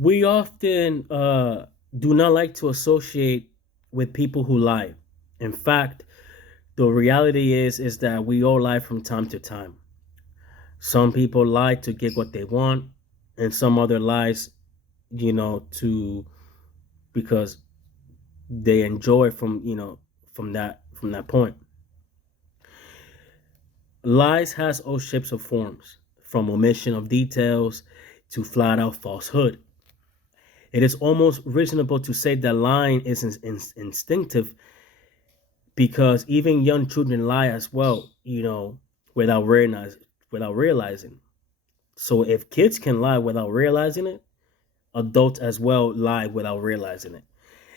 We often do not like to associate with people who lie. In fact, the reality is that we all lie from time to time. Some people lie to get what they want, and some other lies, to because they enjoy from that point. Lies has all shapes of forms, from omission of details to flat out falsehood. It is almost reasonable to say that lying is instinctive because even young children lie as well, without realizing. So if kids can lie without realizing it, adults as well lie without realizing it.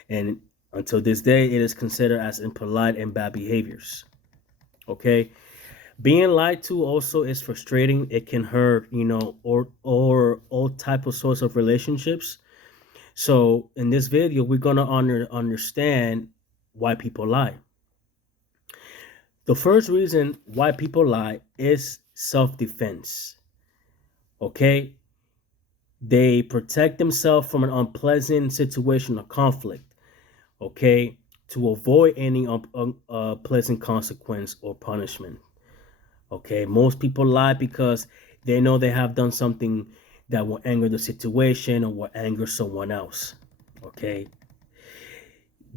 And until this day, it is considered as impolite and bad behaviors. Okay, being lied to also is frustrating. It can hurt, or all type of sorts of relationships. So in this video, we're gonna understand why people lie. The first reason why people lie is self-defense. Okay, they protect themselves from an unpleasant situation or conflict. Okay, to avoid any unpleasant consequence or punishment. Okay, most people lie because they know they have done something that will anger the situation or will anger someone else. Okay,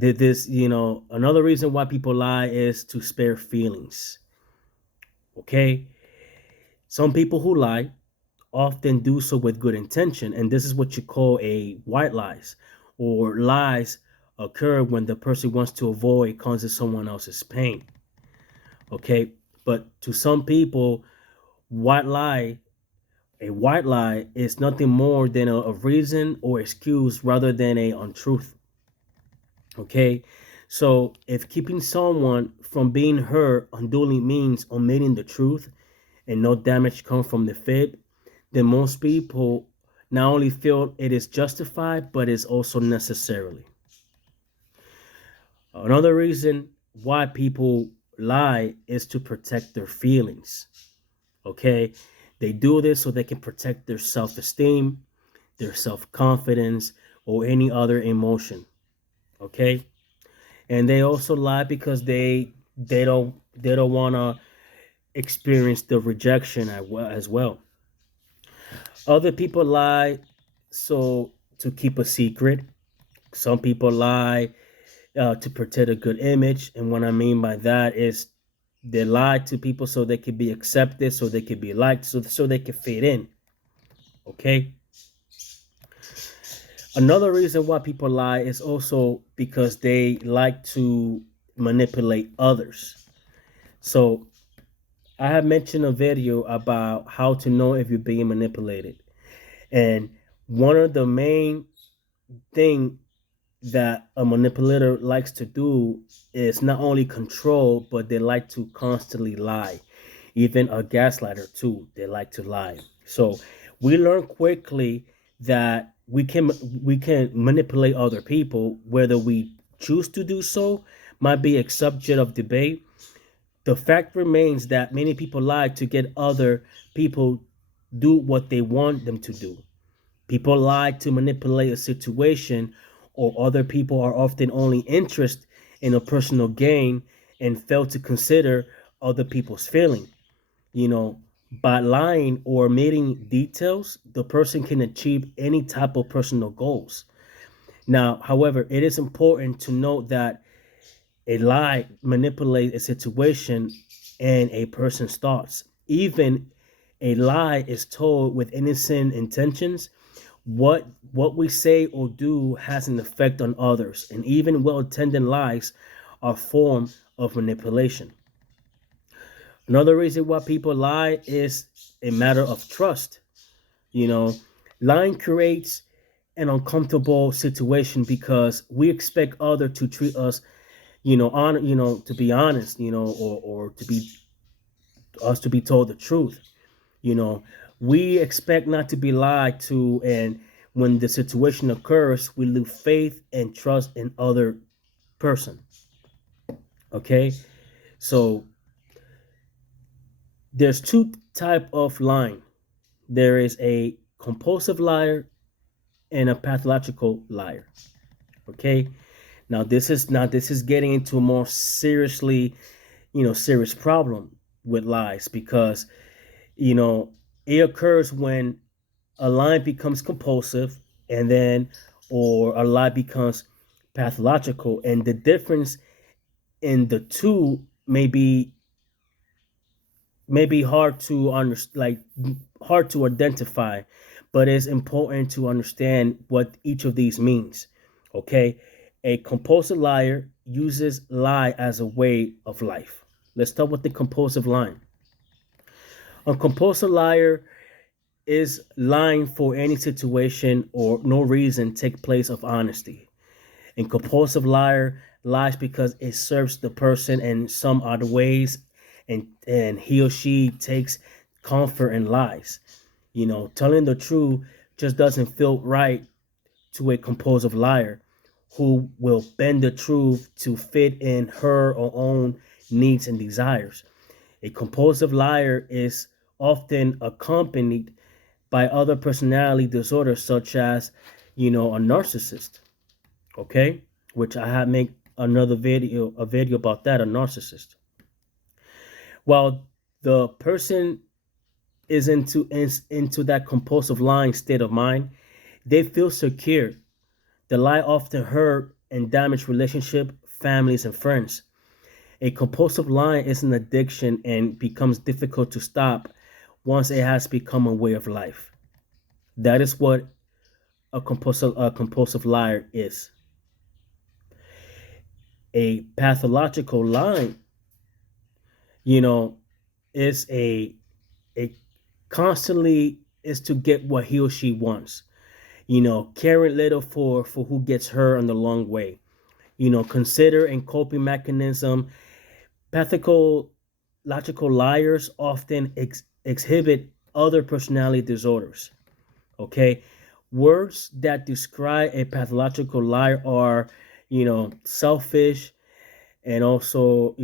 another reason why people lie is to spare feelings. Okay, some people who lie often do so with good intention, and this is what you call a white lies, or lies occur when the person wants to avoid causing someone else's pain. Okay, but to some people, white lie a white lie is nothing more than a reason or excuse rather than a untruth. Okay, so if keeping someone from being hurt unduly means omitting the truth and no damage comes from the fib, then most people not only feel it is justified, but is also necessarily. Another reason why people lie is to protect their feelings. Okay, they do this so they can protect their self-esteem, their self-confidence, or any other emotion. Okay, and they also lie because they don't want to experience the rejection as well. Other people lie so to keep a secret. Some people lie to protect a good image, and what I mean by that is they lie to people so they can be accepted, so they can be liked, so they can fit in. Okay. Another reason why people lie is also because they like to manipulate others. So I have mentioned a video about how to know if you're being manipulated. And one of the main thing that a manipulator likes to do is not only control, but they like to constantly lie. Even a gaslighter too, they like to lie. So we learn quickly that we can manipulate other people, whether we choose to do so might be a subject of debate. The fact remains that many people lie to get other people do what they want them to do. People lie to manipulate a situation, or other people are often only interested in a personal gain and fail to consider other people's feeling. You know, by lying or omitting details, the person can achieve any type of personal goals. Now, however, it is important to note that a lie manipulates a situation and a person's thoughts. Even a lie is told with innocent intentions. What we say or do has an effect on others, and even well-intended lies are a form of manipulation. Another reason why people lie is a matter of trust. You know, lying creates an uncomfortable situation because we expect other to treat us, to be honest, or to be us to be told the truth. You know, we expect not to be lied to, and when the situation occurs, we lose faith and trust in other person. Okay, so there's two type of lying. There is a compulsive liar and a pathological liar. Okay. Now this is getting into a more seriously, serious problem with lies, because you know it occurs when a lie becomes compulsive, and then or a lie becomes pathological, and the difference in the two may be hard to hard to identify, but it's important to understand what each of these means. Okay, a compulsive liar uses lie as a way of life. Let's start with the compulsive line. A compulsive liar is lying for any situation or no reason take place of honesty. A compulsive liar lies because it serves the person in some other ways, and he or she takes comfort in lies. Telling the truth just doesn't feel right to a compulsive liar who will bend the truth to fit in her or own needs and desires. A compulsive liar is often accompanied by other personality disorders, such as, a narcissist. Okay, which I have make a video about that, a narcissist. While the person is into that compulsive lying state of mind, they feel secure. The lie often hurt and damage relationship, families, and friends. A compulsive lying is an addiction and becomes difficult to stop once it has become a way of life. That is what a compulsive liar is. A pathological lying, you know, is a constantly is to get what he or she wants. Caring little for who gets hurt on the long way. Consider and coping mechanism. Pathological logical liars often exhibit other personality disorders. Okay, words that describe a pathological liar are, selfish, and also,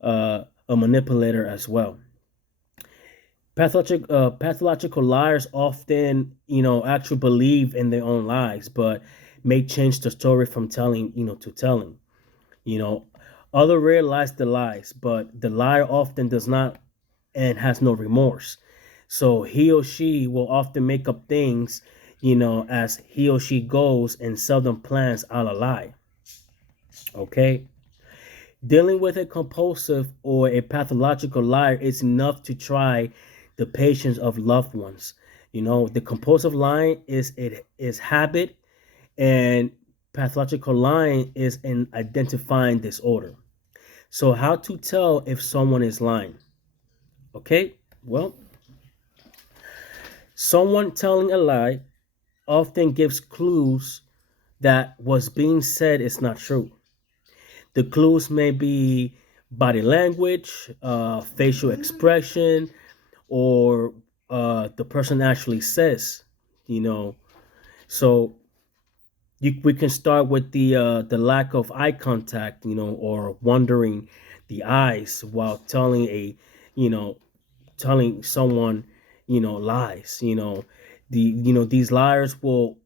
a manipulator as well. Pathological liars often, actually believe in their own lies, but may change the story from telling, to telling. You know, Other realize the lies, but the liar often does not and has no remorse. So he or she will often make up things, as he or she goes, and seldom plans out a lie. Okay? Dealing with a compulsive or a pathological liar is enough to try the patience of loved ones. The compulsive lying is habit, and pathological lying is an identifying disorder. So how to tell if someone is lying? Okay? Well, someone telling a lie often gives clues that what's being said is not true. The clues may be body language, facial expression, or the person actually says. You know, so we can start with the lack of eye contact, or wandering the eyes while you know, telling someone, lies. These liars will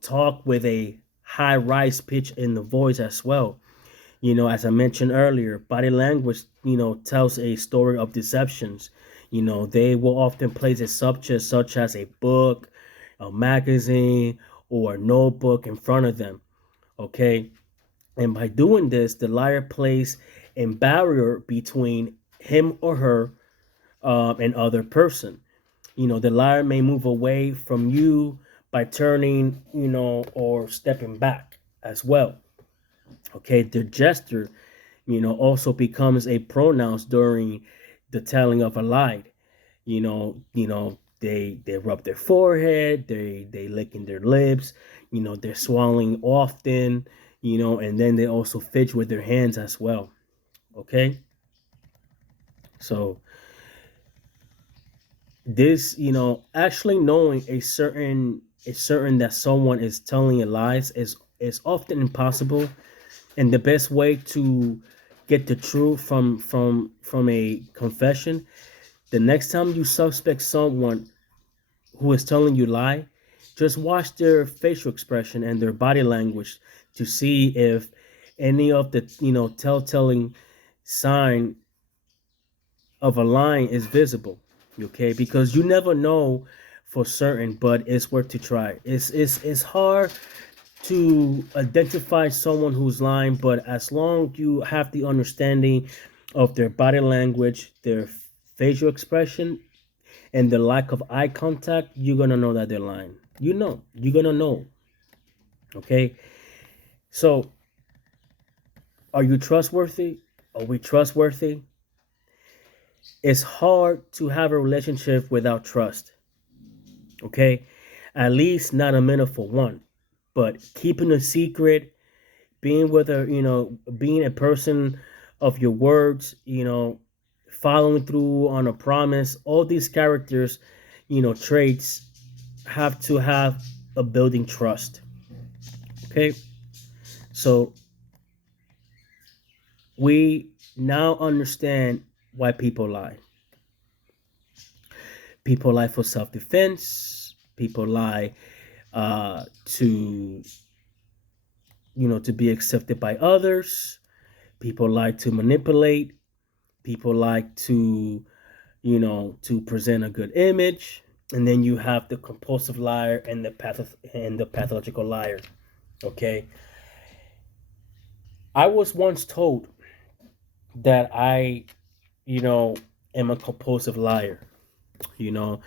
talk with a high rise pitch in the voice as well. As I mentioned earlier, body language, tells a story of deceptions. They will often place a subject such as a book, a magazine, or a notebook in front of them. Okay. And by doing this, the liar places a barrier between him or her, and other person. The liar may move away from you by turning, or stepping back as well. Okay. The gesture, also becomes a pronouns during the telling of a lie. They rub their forehead, they licking their lips, they're swallowing often, and then they also fidget with their hands as well. Okay, so this, actually knowing a certain that someone is telling a lies is often impossible, and the best way to get the truth from a confession. The next time you suspect someone who is telling you lie, Just watch their facial expression and their body language to see if any of the telltale sign of a line is visible. Okay, because you never know for certain, but it's worth to try. It's hard to identify someone who's lying, but as long you have the understanding of their body language, their facial expression, and the lack of eye contact, you're gonna know that they're lying. You're gonna know. Okay, so are you trustworthy? Are we trustworthy? It's hard to have a relationship without trust. Okay, at least not a meaningful one. But keeping a secret, being with a being a person of your words, following through on a promise, all these characters, traits have to have a building trust. Okay, so we now understand why people lie. People lie for self-defense. People lie to to be accepted by others. People like to manipulate. People like to to present a good image. And then you have the compulsive liar and the pathological liar. Okay, I was once told that I am a compulsive liar. You know,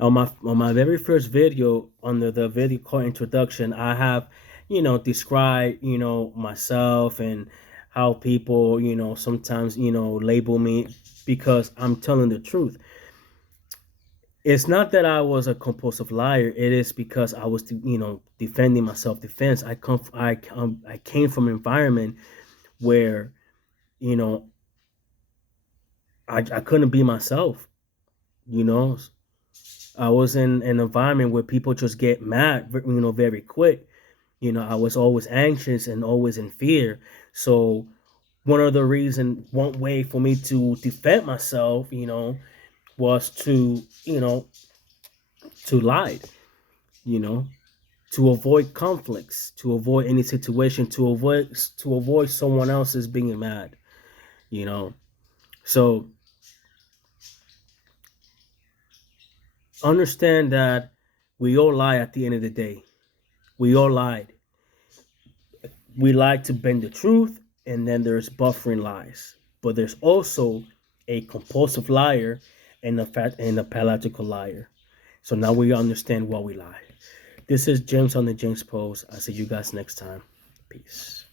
on my very first video, under the video called introduction, I have described myself and how people sometimes label me because I'm telling the truth. It's not that I was a compulsive liar. It is because I was defending my self defense. I came from an environment where you know I couldn't be myself. you know I was in an environment where people just get mad, very quick. I was always anxious and always in fear. So one way for me to defend myself, was to lie, you know, to avoid conflicts, to avoid any situation, to avoid someone else's being mad, you know. So understand that we all lie at the end of the day. We all lied. We like to bend the truth, and then there's buffering lies. But there's also a compulsive liar and a pathological liar. So now we understand why we lie. This is James on the James Post. I'll see you guys next time. Peace.